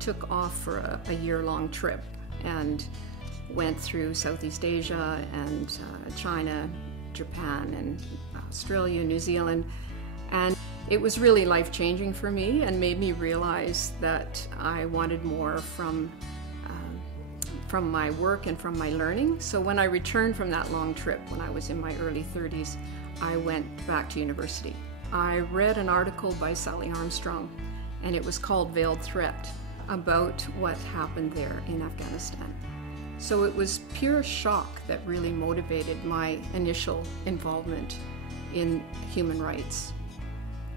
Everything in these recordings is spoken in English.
took off for a year-long trip and went through Southeast Asia and China, Japan, and Australia, New Zealand. And it was really life-changing for me and made me realize that I wanted more from my work and from my learning. So when I returned from that long trip, when I was in my early 30s, I went back to university. I read an article by Sally Armstrong, and it was called Veiled Threat, about what happened there in Afghanistan. So it was pure shock that really motivated my initial involvement in human rights.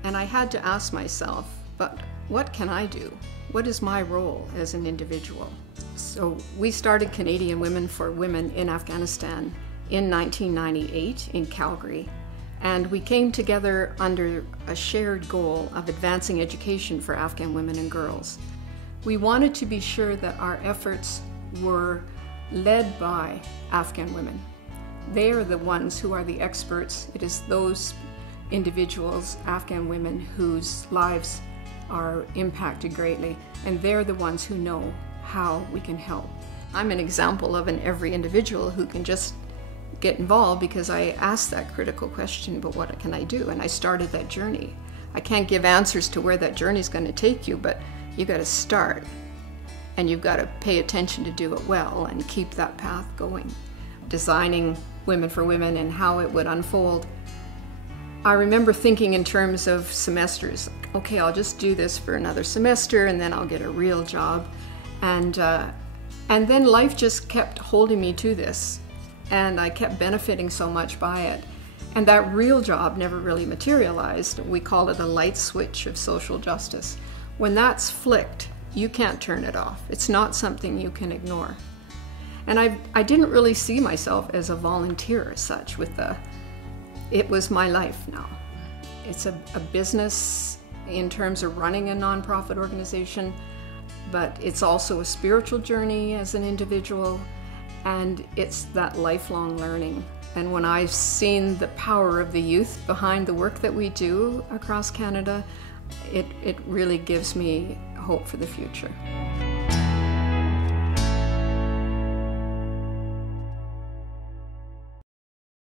And I had to ask myself, but what can I do? What is my role as an individual? So we started Canadian Women for Women in Afghanistan in 1998 in Calgary. And we came together under a shared goal of advancing education for Afghan women and girls. We wanted to be sure that our efforts were led by Afghan women. They are the ones who are the experts. It is those individuals, Afghan women, whose lives are impacted greatly, and they're the ones who know how we can help. I'm an example of an every individual who can just get involved because I asked that critical question, but what can I do? And I started that journey. I can't give answers to where that journey is going to take you, but you got to start, and you've got to pay attention to do it well and keep that path going. Designing Women for Women and how it would unfold, I remember thinking in terms of semesters. Okay, I'll just do this for another semester and then I'll get a real job. And then life just kept holding me to this, and I kept benefiting so much by it. And that real job never really materialized. We call it a light switch of social justice. When that's flicked, you can't turn it off. It's not something you can ignore. And I didn't really see myself as a volunteer as such it was my life now. It's a business in terms of running a nonprofit organization, but it's also a spiritual journey as an individual, and it's that lifelong learning. And when I've seen the power of the youth behind the work that we do across Canada, it really gives me hope for the future.